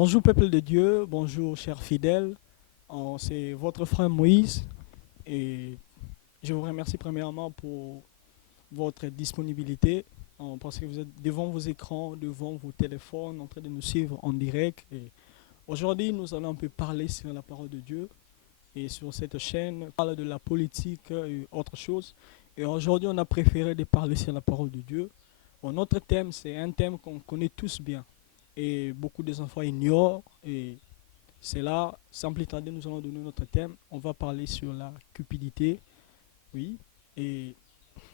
Bonjour peuple de Dieu, bonjour chers fidèles. C'est votre frère Moïse et je vous remercie premièrement pour votre disponibilité parce que vous êtes devant vos écrans, devant vos téléphones en train de nous suivre en direct. Et aujourd'hui, nous allons un peu parler sur la parole de Dieu et sur cette chaîne, on parle de la politique et autre chose. Et aujourd'hui, on a préféré de parler sur la parole de Dieu. Bon, notre thème, c'est un thème qu'on connaît tous bien et beaucoup des enfants ignorent. Et c'est là, sans plus tarder, nous allons donner notre thème. On va parler sur la cupidité, oui, et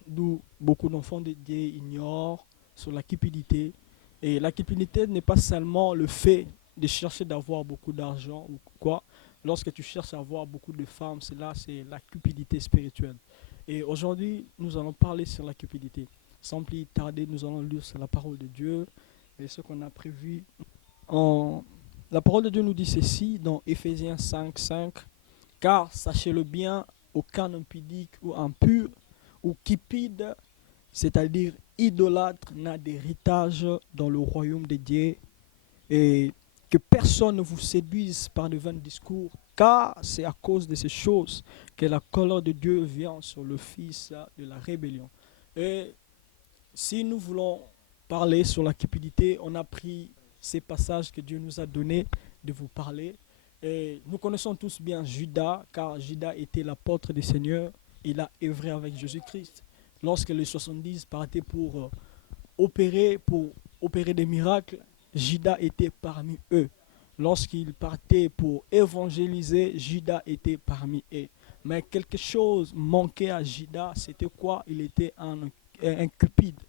d'où beaucoup d'enfants de Dieu ignorent sur la cupidité. Et la cupidité n'est pas seulement le fait de chercher d'avoir beaucoup d'argent ou quoi. Lorsque tu cherches à avoir beaucoup de femmes, c'est la cupidité spirituelle. Et aujourd'hui, nous allons parler sur la cupidité. Sans plus tarder, nous allons lire sur la parole de Dieu et ce qu'on a prévu. En... La parole de Dieu nous dit ceci dans Éphésiens 5, 5. Car sachez-le bien, aucun impudique ou impur ou cupide, c'est-à-dire idolâtre, n'a d'héritage dans le royaume de Dieu, et que personne ne vous séduise par de vains discours, car c'est à cause de ces choses que la colère de Dieu vient sur le fils de la rébellion. Et si nous voulons parler sur la cupidité, on a pris ces passages que Dieu nous a donnés de vous parler. Et nous connaissons tous bien Judas, car Judas était l'apôtre du Seigneur. Il a œuvré avec Jésus-Christ. Lorsque les 70 partaient pour opérer des miracles, Judas était parmi eux. Lorsqu'ils partaient pour évangéliser, Judas était parmi eux. Mais quelque chose manquait à Judas, c'était quoi? Il était un cupide.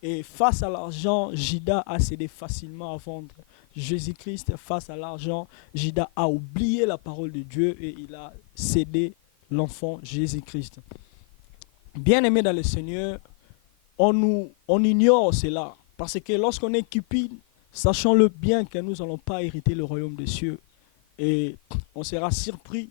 Et face à l'argent, Judas a cédé facilement à vendre Jésus-Christ. Face à l'argent, Judas a oublié la parole de Dieu et il a cédé l'enfant Jésus-Christ. Bien-aimés dans le Seigneur, on ignore cela. Parce que lorsqu'on est cupide, sachons-le bien que nous n'allons pas hériter le royaume des cieux. Et on sera surpris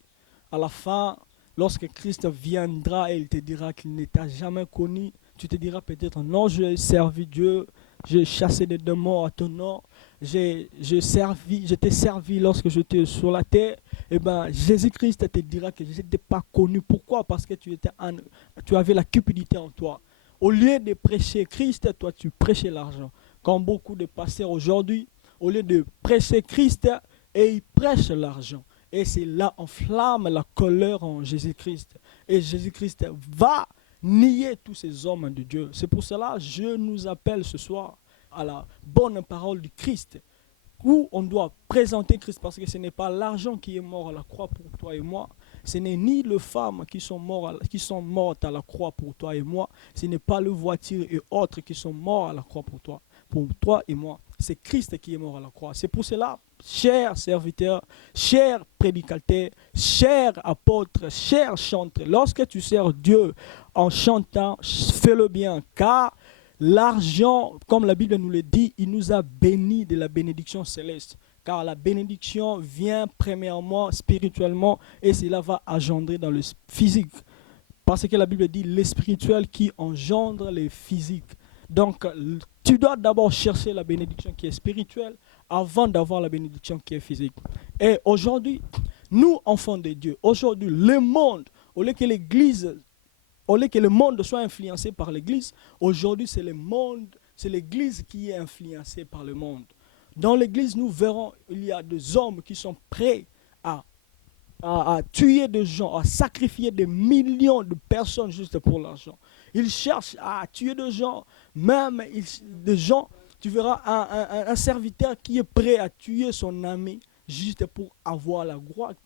à la fin, lorsque Christ viendra et il te dira qu'il ne t'a jamais connu. Tu te diras peut-être, non, j'ai servi Dieu, j'ai chassé des démons à ton nom, je t'ai servi lorsque j'étais sur la terre. Eh bien, Jésus-Christ te dira que je n'étais pas connu. Pourquoi? Parce que tu avais la cupidité en toi. Au lieu de prêcher Christ, toi tu prêchais l'argent. Comme beaucoup de pasteurs aujourd'hui, au lieu de prêcher Christ, et ils prêchent l'argent. Et c'est là on flamme la colère en Jésus-Christ. Et Jésus-Christ va nier tous ces hommes de Dieu. C'est pour cela que je nous appelle ce soir à la bonne parole du Christ, où on doit présenter Christ, parce que ce n'est pas l'argent qui est mort à la croix pour toi et moi. Ce n'est ni les femmes qui sont mortes à la croix pour toi et moi. Ce n'est pas les voitures et autres qui sont morts à la croix pour toi et moi. C'est Christ qui est mort à la croix. C'est pour cela, chers serviteurs, chers prédicateurs, chers apôtres, chers chanteurs, lorsque tu sers Dieu en chantant, fais-le bien, car l'argent, comme la Bible nous le dit, il nous a bénis de la bénédiction céleste. Car la bénédiction vient premièrement spirituellement et cela va engendrer dans le physique. Parce que la Bible dit le spirituel qui engendre le physique. Donc, tu dois d'abord chercher la bénédiction qui est spirituelle avant d'avoir la bénédiction qui est physique. Et aujourd'hui, nous, enfants de Dieu, aujourd'hui, le monde, au lieu que le monde soit influencé par l'Église, aujourd'hui, c'est l'Église qui est influencée par le monde. Dans l'Église, nous verrons il y a des hommes qui sont prêts à tuer des gens, à sacrifier des millions de personnes juste pour l'argent. Ils cherchent à tuer des gens, tu verras un serviteur qui est prêt à tuer son ami juste pour avoir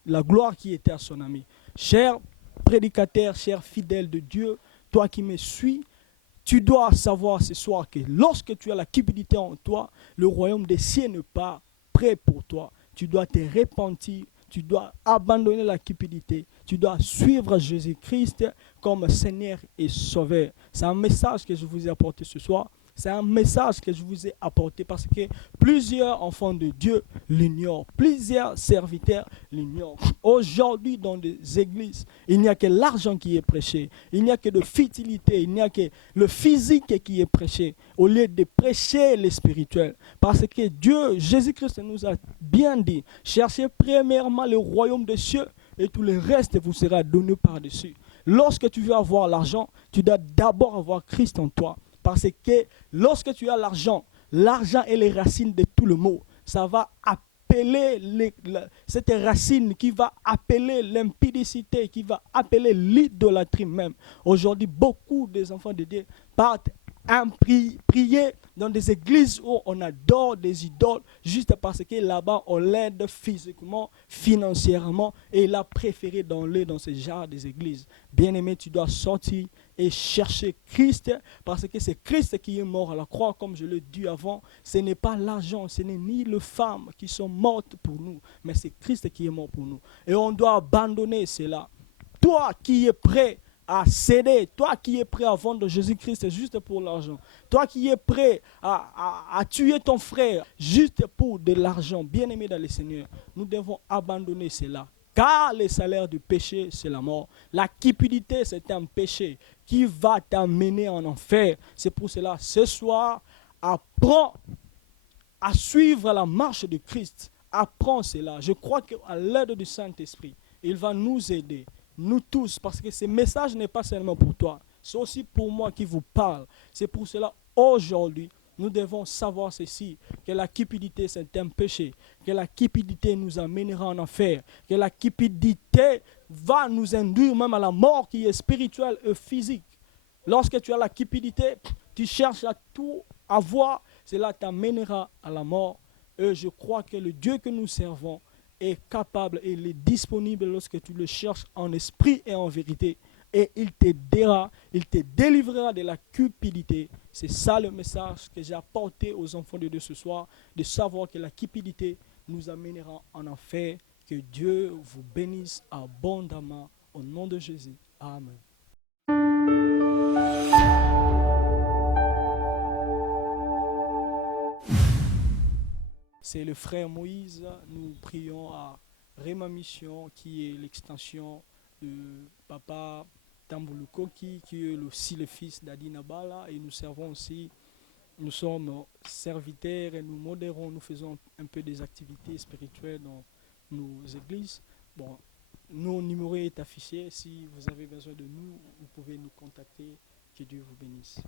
la gloire qui était à son ami. Cher prédicateur, cher fidèle de Dieu, toi qui me suis, tu dois savoir ce soir que lorsque tu as la cupidité en toi, le royaume des cieux n'est pas prêt pour toi. Tu dois te repentir, tu dois abandonner la cupidité, tu dois suivre Jésus-Christ comme Seigneur et Sauveur. C'est un message que je vous ai apporté ce soir. C'est un message que je vous ai apporté parce que plusieurs enfants de Dieu l'ignorent. Plusieurs serviteurs l'ignorent. Aujourd'hui, dans des églises, il n'y a que l'argent qui est prêché. Il n'y a que de futilité. Il n'y a que le physique qui est prêché au lieu de prêcher le spirituel. Parce que Dieu, Jésus-Christ nous a bien dit, cherchez premièrement le royaume des cieux et tout le reste vous sera donné par-dessus. Lorsque tu veux avoir l'argent, tu dois d'abord avoir Christ en toi. Parce que lorsque tu as l'argent, l'argent est les racines de tout le mot. Ça va appeler cette racine qui va appeler l'impudicité, qui va appeler l'idolâtrie même. Aujourd'hui, beaucoup des enfants de Dieu partent prier dans des églises où on adore des idoles juste parce que là-bas on l'aide physiquement, financièrement et il a préféré d'aller dans ce genre des églises. Bien-aimé, tu dois sortir et chercher Christ parce que c'est Christ qui est mort à la croix comme je l'ai dit avant. Ce n'est pas l'argent, ce n'est ni les femmes qui sont mortes pour nous, mais c'est Christ qui est mort pour nous. Et on doit abandonner cela. Toi qui es prêt à céder, toi qui es prêt à vendre Jésus-Christ juste pour l'argent, toi qui es prêt à tuer ton frère juste pour de l'argent, bien-aimé dans le Seigneur, nous devons abandonner cela. Car le salaire du péché, c'est la mort. La cupidité, c'est un péché qui va t'amener en enfer. C'est pour cela, ce soir, apprends à suivre la marche de Christ. Apprends cela. Je crois qu'à l'aide du Saint-Esprit, il va nous aider, nous tous, parce que ce message n'est pas seulement pour toi, c'est aussi pour moi qui vous parle. C'est pour cela, aujourd'hui, nous devons savoir ceci, que la cupidité c'est un péché, que la cupidité nous amènera en enfer, que la cupidité va nous induire même à la mort qui est spirituelle et physique. Lorsque tu as la cupidité, tu cherches à tout avoir, cela t'amènera à la mort. Et je crois que le Dieu que nous servons est capable et il est disponible lorsque tu le cherches en esprit et en vérité. Et il t'aidera, il te délivrera de la cupidité. C'est ça le message que j'ai apporté aux enfants de Dieu ce soir, de savoir que la cupidité nous amènera en enfer. Que Dieu vous bénisse abondamment au nom de Jésus. Amen. C'est le frère Moïse. Nous prions à Réma Mission, qui est l'extension de Papa Tambulukoki, qui est aussi le fils d'Adi Nabala. Et nous servons aussi, nous sommes serviteurs et nous modérons, nous faisons un peu des activités spirituelles dans nos églises. Bon, nos numéros est affiché. Si vous avez besoin de nous, vous pouvez nous contacter. Que Dieu vous bénisse.